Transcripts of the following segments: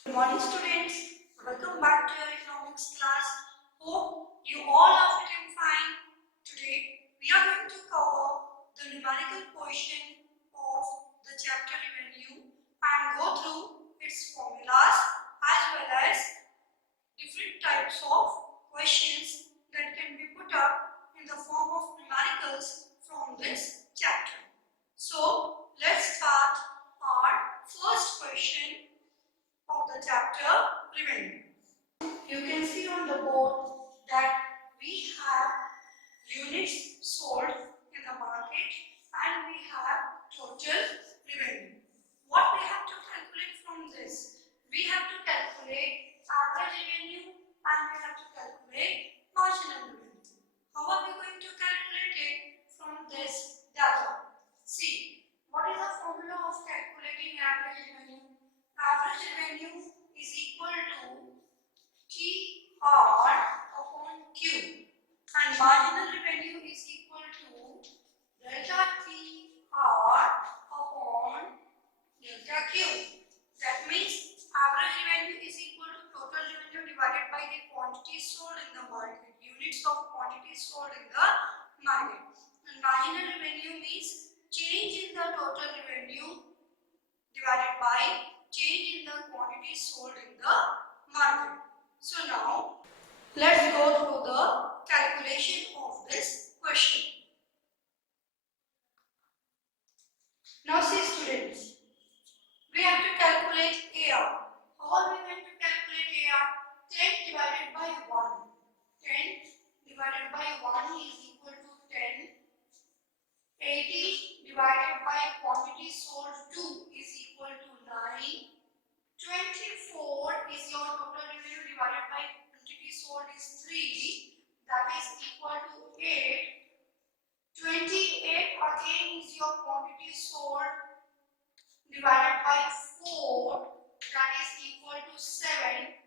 Good morning students, welcome back to your economics class. Hope you all are feeling fine. Today we are going to cover the numerical portion of the chapter revenue and go through its formulas as well as different types of questions that can be put up in the form of numericals from this chapter. So let's start our first question of the chapter revenue. You can see on the board that we have units sold in the market and we have total revenue. What we have to calculate from this? We have to calculate average revenue and we have to calculate marginal revenue. How are we going to calculate it from this data? See, what is the formula of calculating average revenue? Average revenue is equal to TR upon Q and marginal revenue is equal to delta TR upon delta Q. That means average revenue is equal to total revenue divided by the quantity sold in the market, units of quantity sold in the market. And marginal revenue means change in the total revenue divided by change in the quantity sold in the market. So now let's go through the calculation of this question. Now see students, we have to calculate AR. How are we going to calculate AR? 10 divided by 1. 10 divided by 1 is equal to 10. 80 divided by quantity sold 2 is equal to 9. 24 is your total revenue divided by quantity sold is 3. That is equal to 8. 28 again is your quantity sold divided by 4. That is equal to 7.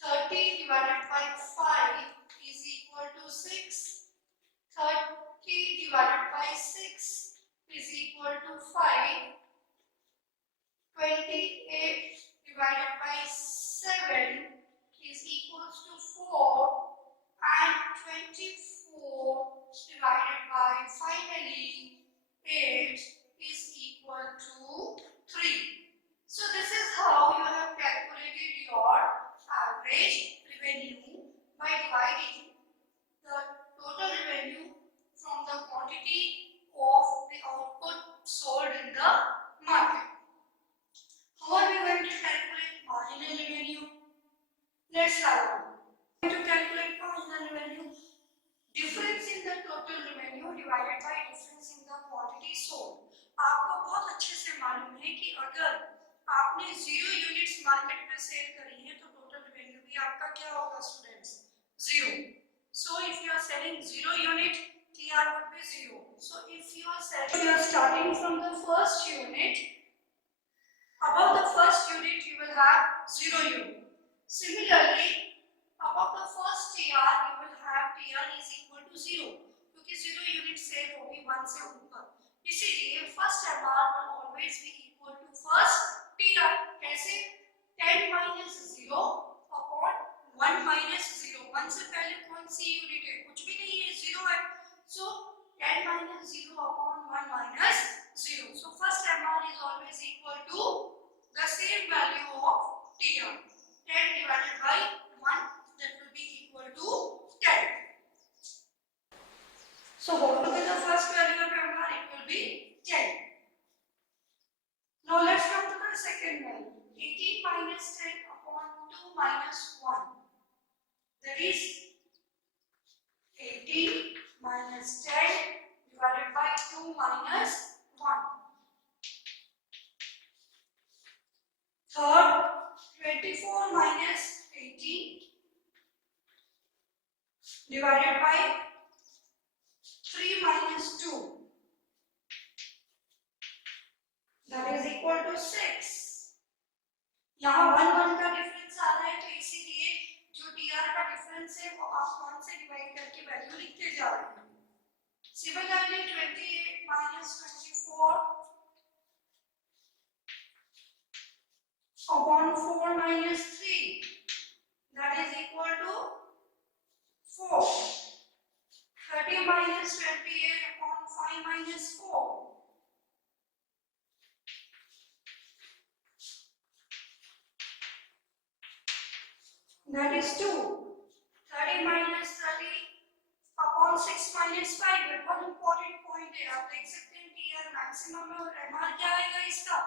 30 divided by 5 is equal to 6. 30 divided by 6 is equal to 5. 28 divided by 7 is equals to 4 and 24 divided by finally 8 is equal to 3. So this is how you have calculated your average revenue by dividing the total revenue from the quantity of the output sold in the market. How are we going to calculate marginal revenue? Let's start. To calculate marginal revenue, difference in the total revenue divided by difference in the quantity sold. आपको बहुत अच्छे से मालूम है कि अगर आपने 0 units market में सेल करी है तो टोटल रेवेन्यू भी आपका क्या होगा students? 0. So if you are selling 0 unit, TR would be 0. So if you are starting from the first unit, above the first unit you will have 0 unit. Similarly, above the first TR you will have TR is equal to 0 क्योंकि 0 unit cell होगी 1 से ऊपर. इसीलिए first MR will always be equal to first TR. कैसे? 10 minus 0 upon 1 minus 0. 1 से पहले कौन सी unit है? कुछ भी नहीं है, 0 है. So 10 minus 0 upon 1 minus 0. So first MR is always equal to the same value of TR. 10 divided by 1, that will be equal to 10. So what will be the first value of MR? It will be 10. Now let's come to the second value. 18 minus 10 upon 2 minus 1. That is 18 minus 10 divided by 2 minus 1. Third, 24 minus 18 divided by 3 minus 2. That is equal to 6. यहाँ 1 का difference आ रहा है तो इसीलिए जो TR का difference है वो आप 1 से डिवाइड करके वैल्यू लिखते जा रहे हैं. Similarly, 28 minus 24 upon 4 minus 3, that is equal to 4. 30 minus 28 upon 5 minus 4. That is 2. 30 minus 30 upon 6 minus 5. But one important point है, आप देख सकते हैं TR मैक्सिमम में और MR क्या आएगा इसका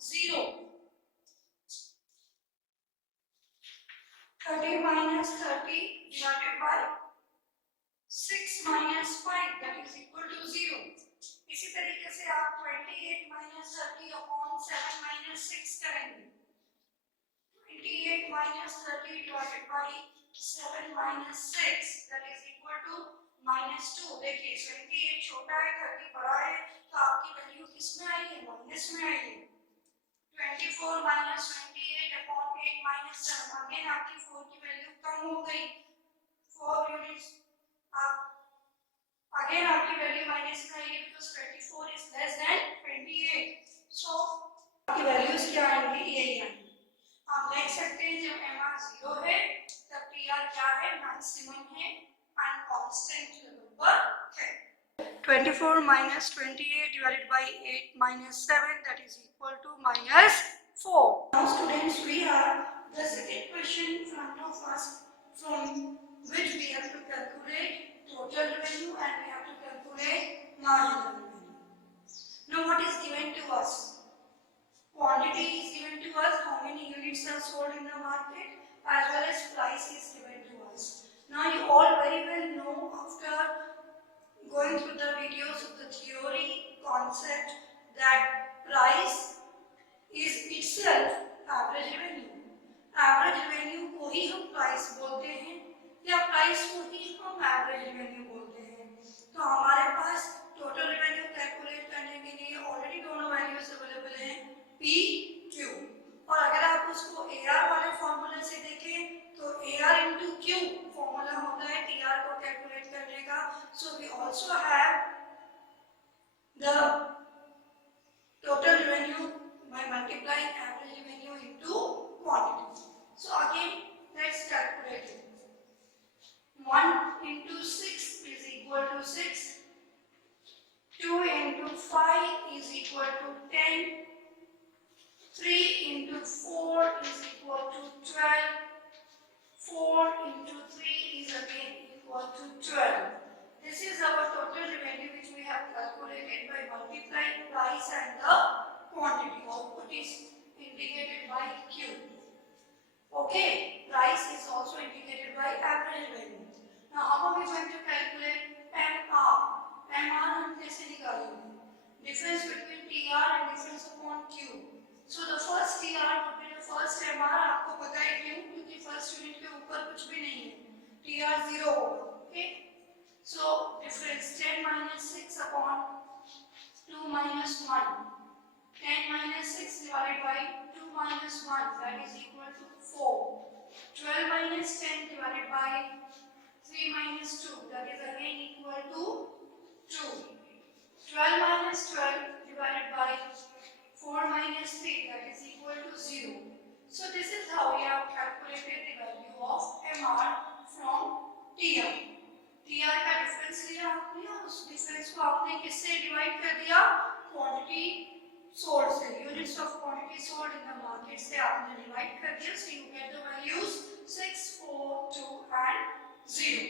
0. 30 minus 30 divided by 6 minus 5, that is equal to 0. इसी तरीके से आप 28 minus 30 upon 7 minus 6 करेंगे. 28 minus 30 divided by 7 minus 6, that is equal to minus 2. देखिए 28 छोटा है, 30 बड़ा है, तो आपकी वैल्यू किस में आएगी? माइनस में आएगी. 24 minus 28 upon 8 minus 7, अगेन आपकी 4 की वैल्यू कम हो गई. 4 यूनिट्स आप अगेन आपकी वैल्यू माइनस में आएगी because 24 is less than 28. So आपकी वैल्यूज क्या आएंगी? यही आएंगी. आप देख सकते हैं जब MR 0 है तब TR क्या है? मैक्सिमम है एंड कांस्टेंट लेवल पर है. 24 minus 28 divided by 8 minus 7, that is equal to minus 4. Now students, we have the second question in front of us from which we have to calculate total revenue and we have to calculate marginal revenue. Now what is given to us? Quantity is given to us, how many units are sold in the market, as well as price is given to us. Now you all very well know, after going through the videos of the theory concept, that price is itself average revenue. Average revenue को ही हम price बोलते हैं या price को ही हम average revenue बोलते हैं. तो हमारे पास total revenue calculate करने के लिए already दोनों values available हैं, P, Q. और अगर आप उसको AR वाले फॉर्मूला से देखें तो AR into Q फॉर्मूला होता है TR को कैलकुलेट करने का. So we also have the total revenue by multiplying average revenue into quantity. So again let's calculate it. 1 into 6 is equal to 6. 2 into 5 is equal to 10. 3 into 4 is equal to 12. 4 into 3 is again equal to 12. This is our total revenue which we have calculated by multiplying price and the quantity. Output is indicated by Q. Okay, price is also indicated by average revenue. Now how are we going to calculate MR? MR हम कैसे निकालेंगे? Difference between TR and difference upon Q. So the first TR would be the first MR. आपको पता है क्यों? क्योंकि first unit के ऊपर कुछ भी नहीं है. TR 0 होगा. Okay. So difference 10 minus 6 upon 2 minus 1. 10 minus 6 divided by 2 minus 1, that is equal to 4. 12 minus 10 divided by 3 minus 2, that is again equal to 2. 12 minus 12 divided by 4 minus 3, that is equal to 0. So this is how we have calculated the value of MR from TR. TR का difference लिया आपने और उस difference को आपने किससे divide कर दिया? क्वांटिटी sold से, units of quantity sold in the market से आपने डिवाइड कर दिया. So you get the values 6, 4, 2 and 0.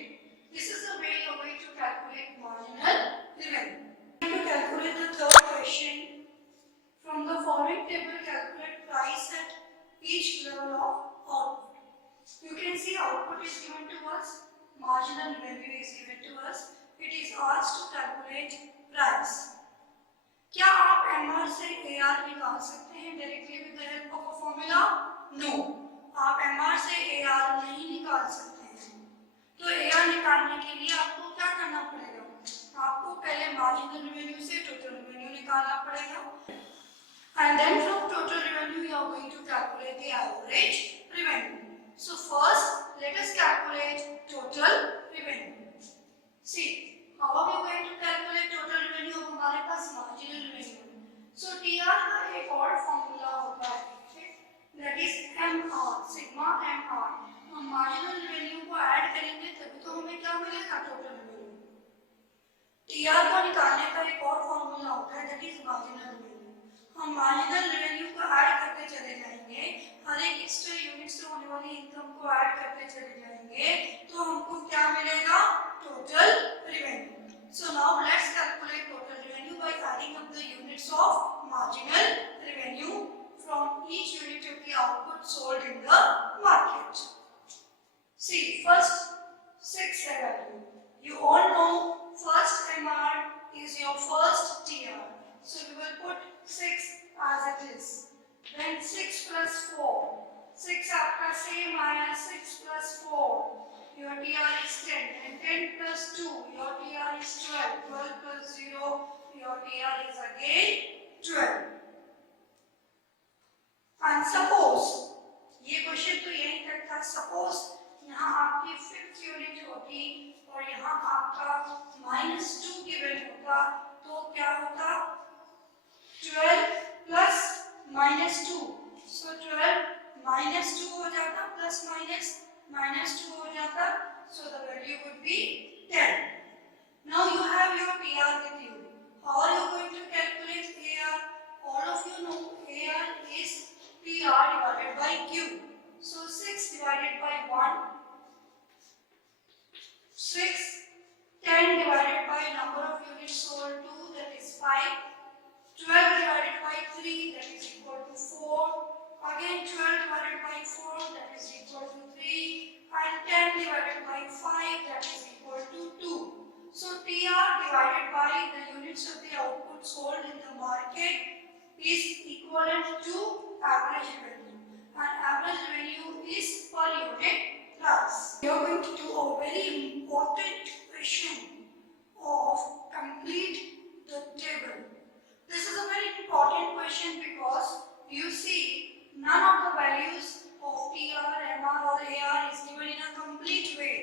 This is the way you're going to calculate marginal revenue. To calculate the third question, from the following table calculate price at each level of output. You can see output is given to us, marginal revenue is given to us. It is asked to calculate price. क्या आप MR से AR निकाल सकते हैं directly with the help of a formula? No, आप MR से AR नहीं निकाल सकते हैं. तो AR निकालने के लिए आपको क्या करना पड़ेगा? आपको पहले मार्जिनल रेवेन्यू से टोटल रेवेन्यू निकालना पड़ेगा. And then from total revenue you are going to calculate the average revenue. So first let us calculate total revenue. See, how are we going to calculate total revenue? अब हमारे पास marginal revenue. So TR का एक और formula होता है, that is M R, sigma M R. हम marginal revenue को add करेंगे तभी तो हमें क्या मिलेगा, टोटल रेवेन्यू। टीआर को निकालने का एक और फॉर्मूला होता है, दैट इज मार्जिनल रेवेन्यू। हम मार्जिनल रेवेन्यू को ऐड करते चले जाएंगे, हर एक एक्स्ट्रा यूनिट से होने वाली इनकम को ऐड करते चले जाएंगे, तो हमको क्या मिलेगा, total revenue. So now let's calculate total revenue by adding up the units of marginal revenue from each unit of the output sold in the market. See, first 6 value. You all know first MR is your first TR. So we will put 6 as it is. Then 6 plus 4. 6 आपका same आया, 6 plus 4. Your TR is 10. And 10 plus 2. Your TR is 12. 12 plus 0. Your TR is again 12. And suppose, ये question तो यही तक था, suppose यहाँ आपकी 5th unit होती और यहाँ आपका -2 गिवन होता, तो क्या होता, 12 प्लस -2, सो 12 -2 हो जाता, प्लस -2 हो जाता, so the value would be 10. Now you have your TR with you. How are you going to calculate AR? All of you know AR is PR divided by Q. So 6 divided by 1, 6, 10 divided by number of units sold 2, that is 5, 12 divided by 3, that is equal to 4, again 12 divided by 4, that is equal to 3, and 10 divided by 5, that is equal to 2. So TR divided by the units of the output sold in the market is equivalent to average revenue, and average revenue is per unit price. We are going to do a very important question of complete the table. This is a very important question because you see none of the values of TR, MR or AR is given in a complete way.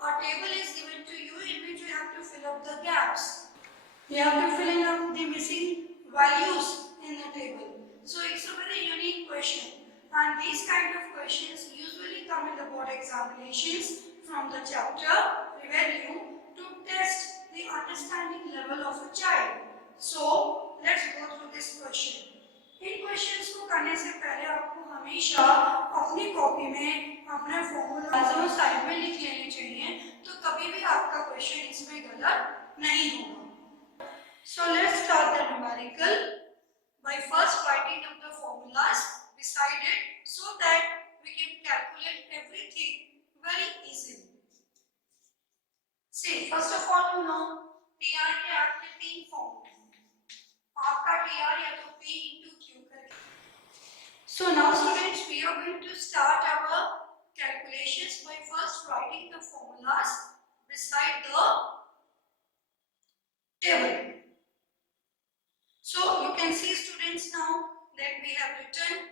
A table is given to you in which you have to fill up the gaps. You have to fill in up the missing values in the table. So it's a very unique question, and these kind of questions usually come in the board examinations from the chapter revenue to test the understanding level of a child. So let's go through this question. In questions को करने से पहले आपको हमेशा अपनी copy में अपने formula side में लिख लेने चाहिए, तो कभी भी आपका क्वेश्चन इसमें गलत नहीं होगा. So let's start the numerical by first writing up the formulas beside it so that we can calculate everything very easily. See, first of all you know TR के आपके 3 फॉर्म हैं. आपका TR या तो P into Q करके. So now students, we are going to start our calculations by first writing the formulas beside the table. So you can see students now that we have written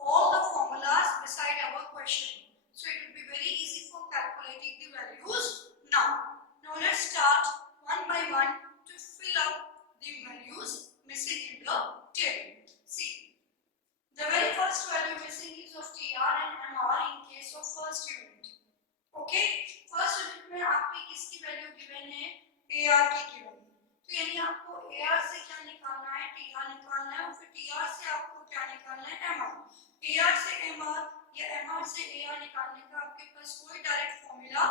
all the formulas beside our question. So it will be very easy for calculating the values now. Now let's start one by one to fill up the values missing in the table. See, the very first value missing is of TR and MR in case of first unit. Okay, first unit में आपकी किसकी value given है, AR की given. तो यानी आपको AR से क्या निकालना है, TR निकालना है, और फिर TR से आपको क्या निकालना है, MR. AR से MR या MR से AR निकालने का आपके पास कोई डायरेक्ट फॉर्मूला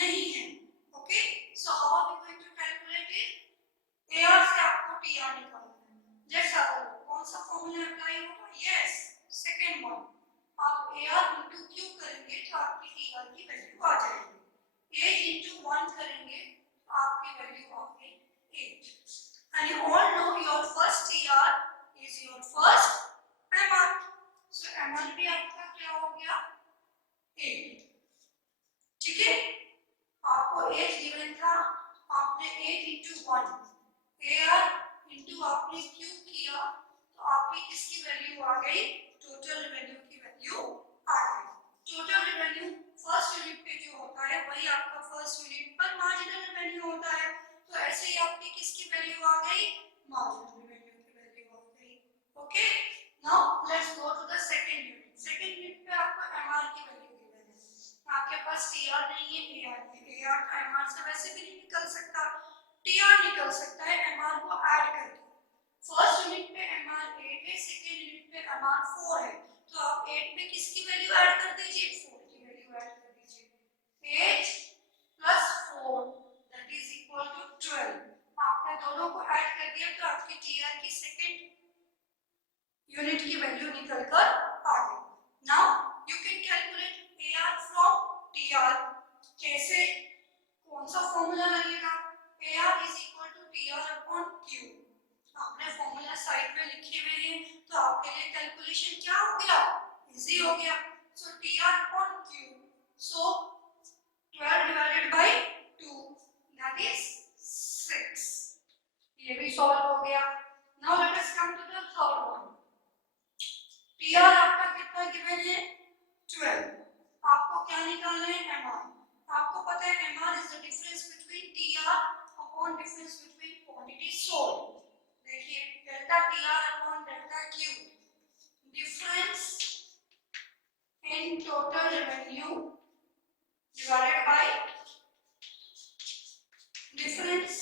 नहीं है. Okay, so how are we going to calculate it. AR से आपको TR निकालना है. जैसा कौन सा फॉर्मूला अप्लाई होगा, यस, सेकंड वन. आप AR into Q करेंगे तो आपकी TR की वैल्यू आ जाएगी. A into 1 करेंगे तो आपकी वैल्यू आ गई 8. And you all know your first TR is your first MR. So MR भी आपका क्या हो गया, 8. ठीक है, आपको 8 गिवन था, आपने 8 into 1 AR into आपने Q किया तो आपकी किसकी वैल्यू आ गई, टोटल रेवेन्यू की वैल्यू आ गई. टोटल रेवेन्यू फर्स्ट यूनिट पे जो होता है वही आपका फर्स्ट यूनिट पर मार्जिनल रेवेन्यू होता है. तो ऐसे ही आपकी किसकी वैल्यू आ गई, मार्जिनल रेवेन्यू की वैल्यू आ गई. Okay, now let's go to the second unit. Second unit पे निकल सकता है MR को ऐड करके। फर्स्ट यूनिट पे MR 8 है, सेकेंड यूनिट पे MR 4 है, तो आप 8 पे किसकी वैल्यू ऐड कर दीजिए, 4 की वैल्यू ऐड कर दीजिए। 8 plus 4 that is equal to 12। आपने दोनों को ऐड कर दिया तो आपकी TR की सेकेंड यूनिट की वैल्यू निकल कर आ गई। Now you can calculate AR from TR। कैसे, कौन सा फॉर्मूला लगेगा, AR is equal to TR upon Q। आपने फॉर्मूला साइड में लिखे हुए हैं तो आपके लिए कैलकुलेशन क्या हो गया, इजी हो गया। So TR upon Q, so 12 divided by 2 that is 6। ये भी सॉल्व हो गया। Now let us come to the third one. TR आपका कितना गिवन है, 12। आपको क्या निकालना है, MR। आपको पता है MR is the difference between TR upon difference between quantity sold. देखिए delta TR upon delta Q, difference in total revenue divided by difference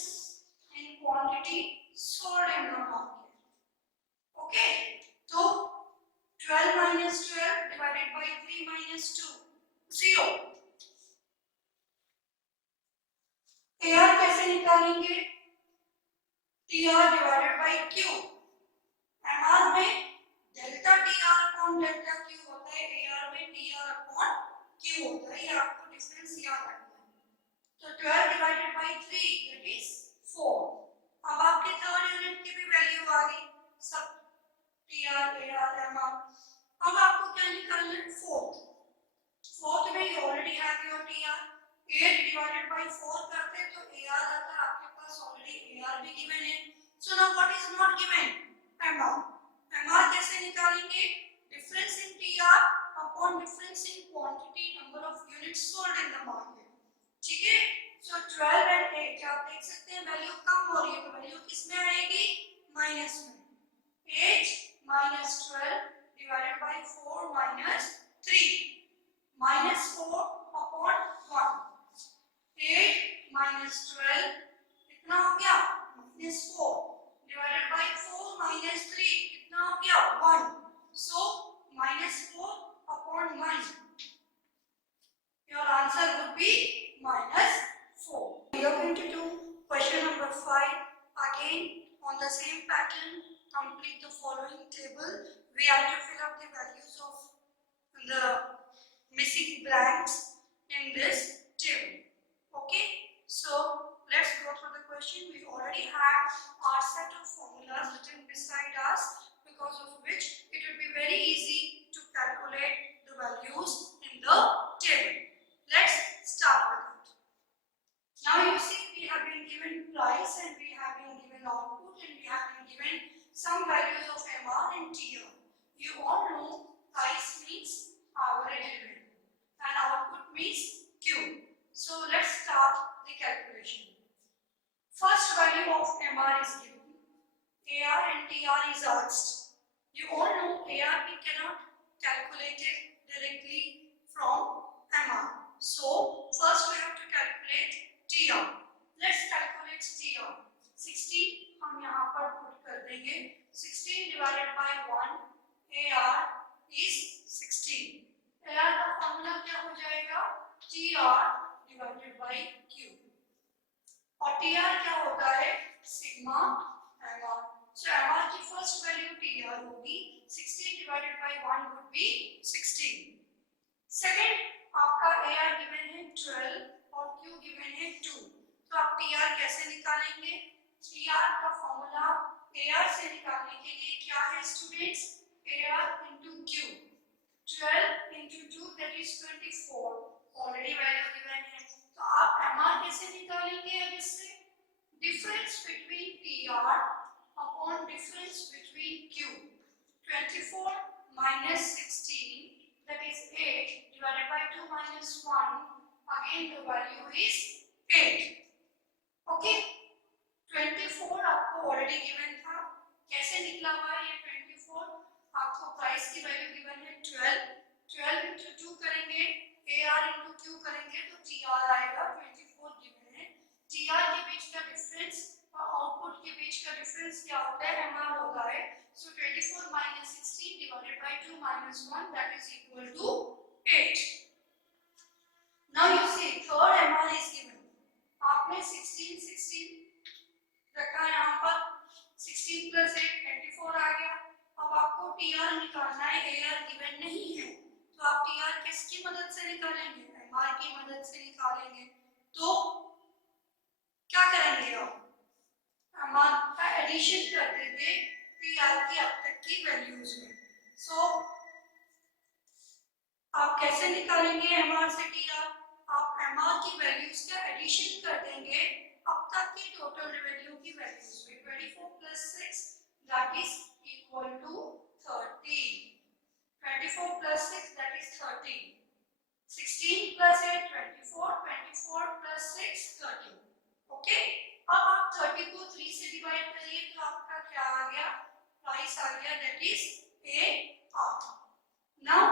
in quantity sold in the market. Okay, तो 12 minus 12 divided by 3 minus 2, 0। AR कैसे निकालेंगे, TR divided by Q। MR में delta TR upon delta Q होता है, AR में TR upon Q होता है, ये आपको डिफरेंस याद रखना है। तो 12 divided by 3 that is 4। अब आपके थर्ड यूनिट की भी वैल्यू आ गई, सब TR AR MR। अब आपको क्या निकालना है, फोर्थ में you already have your TR। 8 divided by 4 करते तो AR आता, आपके पास ऑलरेडी AR भी गिवन है। So now what is not given, MR। MR कैसे निकालेंगे, difference in TR upon difference in quantity number of units sold in the market. ठीक है, सो 12 एंड 8 आप देख सकते हैं वैल्यू कम हो रही है, तो वैल्यू किस में आएगी, माइनस में। 8 minus 12 divided by 4 minus 3, minus 4 upon 1। 8 minus 12 कितना हो गया, minus 4 divided by 4 minus 3 कितना हो गया, 1। So minus 4 upon 1, your answer would be minus 4। We are going to do question number 5 again on the same pattern. Complete the following table. We have to fill up the values of the missing blanks in this table. Okay, so let's go through the question. We already have our set of formulas written beside us, because of which it will be very easy to calculate the values in the table. Let's start with it. Now you see we have been given price and we have been given output and we have been given some values of MR and TR. You all know price means average revenue and output means Q. So let's start the calculation. First value of MR is given. AR and TR is asked. You all know AR we cannot calculate it directly from MR. So first we have to calculate TR. Let's calculate TR. 16 हम यहाँ पर put कर देंगे। 16 divided by 1, AR is 16। AR का formula क्या हो जाएगा, TR divided by Q। और TR क्या होता है, सिग्मा MR। So MR की फर्स्ट वैल्यू TR होगी, 16 divided by 1 would be 16। Second आपका AR गिवन है 12 और Q गिवन है 2, तो आप TR कैसे निकालेंगे, TR का फॉर्मूला AR से निकालने के लिए क्या है students, AR into Q। 12 into 2 that is 24, already value given है, तो आप MR कैसे निकालेंगे, अब इससे difference between TR upon difference between Q। 24 minus 16 that is 8 divided by 2 minus 1, again the value is 8। okay, 24 आपको ऑलरेडी गिवन था, कैसे निकला हुआ है ये 24, आपको प्राइस की वैल्यू गिवन है 12, 12 into 2 करेंगे, AR into Q करेंगे तो TR आएगा, 24 गिवन है। TR के बीच का difference minus 1, that is equal to 8. Now you see third MR is given. आपने 16 रखा यहाँ पर, 16 plus 8 24 आ गया. अब आपको TR निकालना है, AR गिवन नहीं है, तो आप TR किसकी मदद से निकालेंगे? MR की मदद से निकालेंगे. तो क्या करेंगे आप? MR का एडिशन कर देंगे TR की अब तक की वैल्यूज में. सो आप कैसे निकालेंगे MR से TR? आप MR की वैल्यूज का एडिशन कर देंगे अब तक की टोटल वैल्यू की वैल्यूज में. 24 plus 6 that is equal to 30. 24 plus 6 that is 30. 16 plus 8 24. 24 plus 6 30. Okay, अब आप 30 को 3 से डिवाइड करिए तो आपका क्या आ गया? प्राइस आ गया, that is AR. Now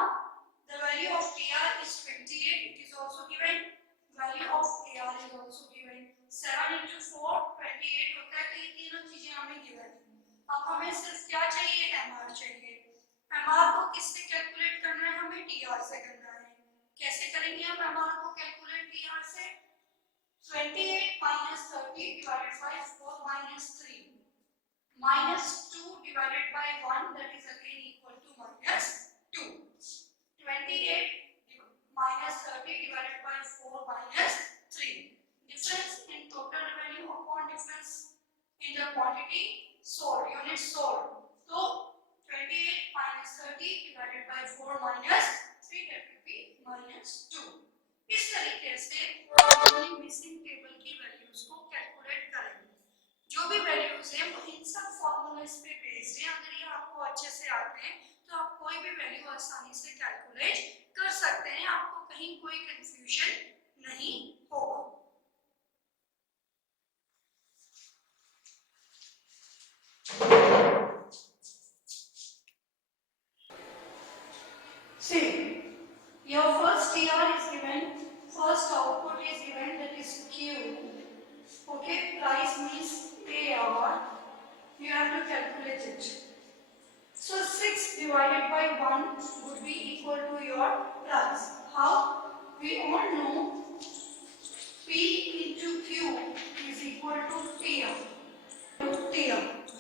the value of TR is 28. It is also given. Value of AR is also given. 7 into 4 28 होता है. तो ये तीनों चीजें हमें गिवन. अब हमें सिर्फ क्या चाहिए? MR चाहिए. MR को किससे कैलकुलेट करना है? हमें TR से करना है. कैसे करेंगे हम MR को कैलकुलेट TR से? 28 minus 30 divided by 4 minus 3 minus 2 divided by 1, that is again equal to minus 2. 28 minus 30 divided by 4 minus 3. Difference in total value upon difference in the quantity sold, unit sold. So 28 minus 30 divided by 4 minus 3, that will be minus 2. इस तरीके से हम missing table की values को calculate करेंगे. जो भी values हैं वो इन सब फॉर्मूलाज पे बेस्ड है. अगर ये आपको अच्छे से आते हैं तो आप कोई भी वैल्यू आसानी से कैलकुलेट कर सकते हैं. आपको कहीं कोई कंफ्यूजन नहीं होगा. See, your first TR is given, first output is given, that is Q. Okay, price means AR. You have to calculate it. So 6 divided by 1 would be equal to your price. How? We all know P into Q is equal to TR.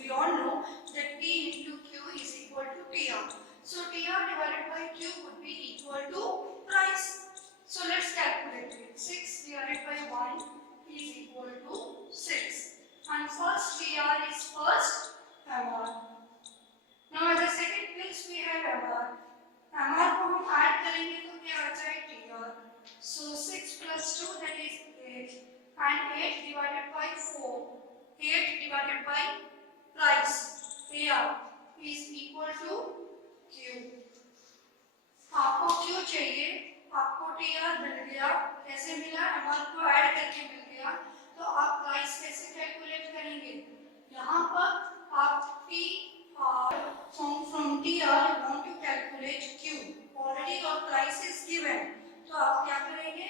We all know that P into Q is equal to TR. So TR divided by Q would be equal to price. So let's calculate it. 6 divided by 1 is equal to 6. And first TR is first MR. Now at the second place we have MR. MR को हम add करेंगे तो क्या आ जाए? TR. So 6 plus 2, that is 8. And 8 divided by 4. 8 divided by price AR is equal to Q. आपको Q चाहिए, आपको TR मिल गया. कैसे मिला? MR को ऐड करके मिल गया. तो आप प्राइस कैसे कैलकुलेट करेंगे? यहाँ पर आप TR from TR you want to calculate Q. Already your price is given. तो आप क्या करेंगे?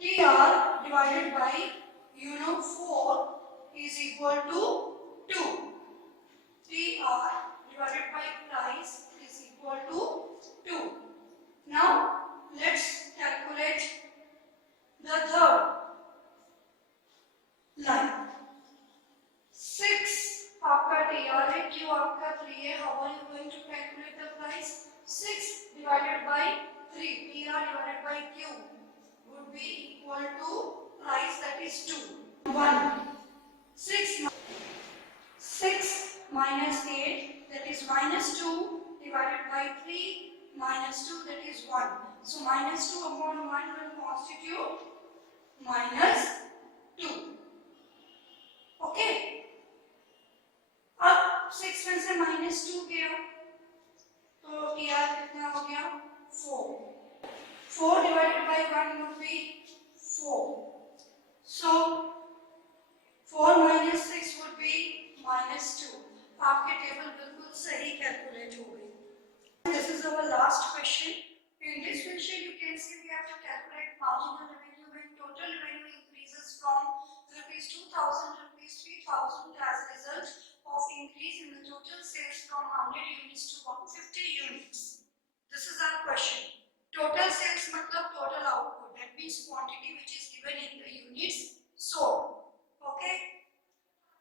TR divided by 4 is equal to 2. TR divided by price is equal to 2. Now let's calculate the third line. 6 आपका TR है, Q आपका 3 है. How are you going to calculate the price? 6 divided by 3, TR divided by Q would be equal to price, that is 2. 1. 6 minus 8, that is minus 2 divided by 3 minus 2, that is 1. So minus 2 upon 1 will constitute minus 2. Okay. अब 6 में से minus 2 गया तो TR कितना हो गया? 4. 4 divided by 1 would be 4. So 4 minus 6 would be minus 2. आपके table बिल्कुल सही कैलकुलेट हो गई. This is our last question. In this question you can see we have to calculate marginal revenue when total revenue increases from rupees 2000 rupees 3000 as a result of increase in the total sales from 100 units to 150 units. This is our question. Total sales matlab total output. That means quantity which is given in the units sold. Okay.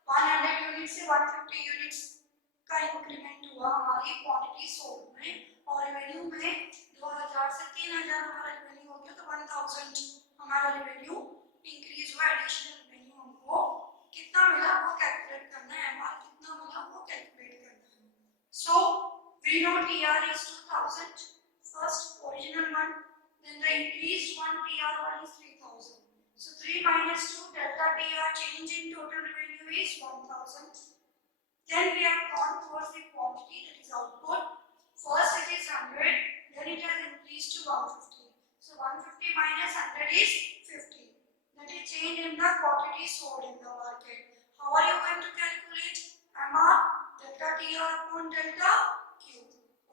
100 units से 150 units का increment हुआ हमारी quantity sold में, और revenue में 2000 से 3000 हमारा revenue हो गया, तो 1000 हमारा रेवेन्यू इंक्रीज हुआ। एडिशनल रेवेन्यू हमको कितना मिला वो कैलकुलेट करना है, एमआर कितना मिला वो कैलकुलेट करना है। So we know TR is 2000, first original one, then the increased one TR1 is 3000. So 3 minus 2 delta TR change in total revenue is 1000. Then we have gone towards the quantity, that is output. First it is 100, then it has increased to 150. So 150 minus 100 is 50. That is change in the quantity sold in the market. How are you going to calculate? MR delta TR upon delta Q.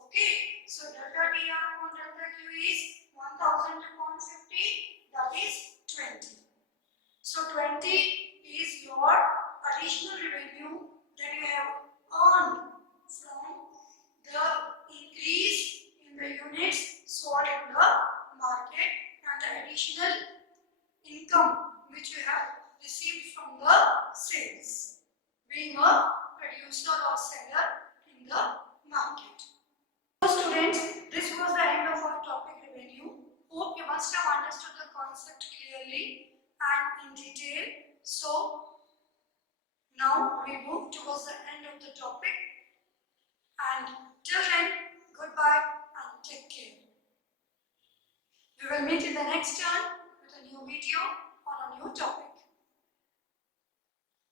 Okay, so delta TR upon delta Q is 1000 upon 50, that is 20. So 20 is your additional revenue that you have earned from the increase in the units sold in the market and the additional income which you have received from the sales, being a producer or seller in the market. So students, this was the end of our topic revenue. Hope you must have understood the concept clearly and in detail. So now we move towards the end of the topic, and till then, goodbye and take care. We will meet in the next turn with a new video on a new topic.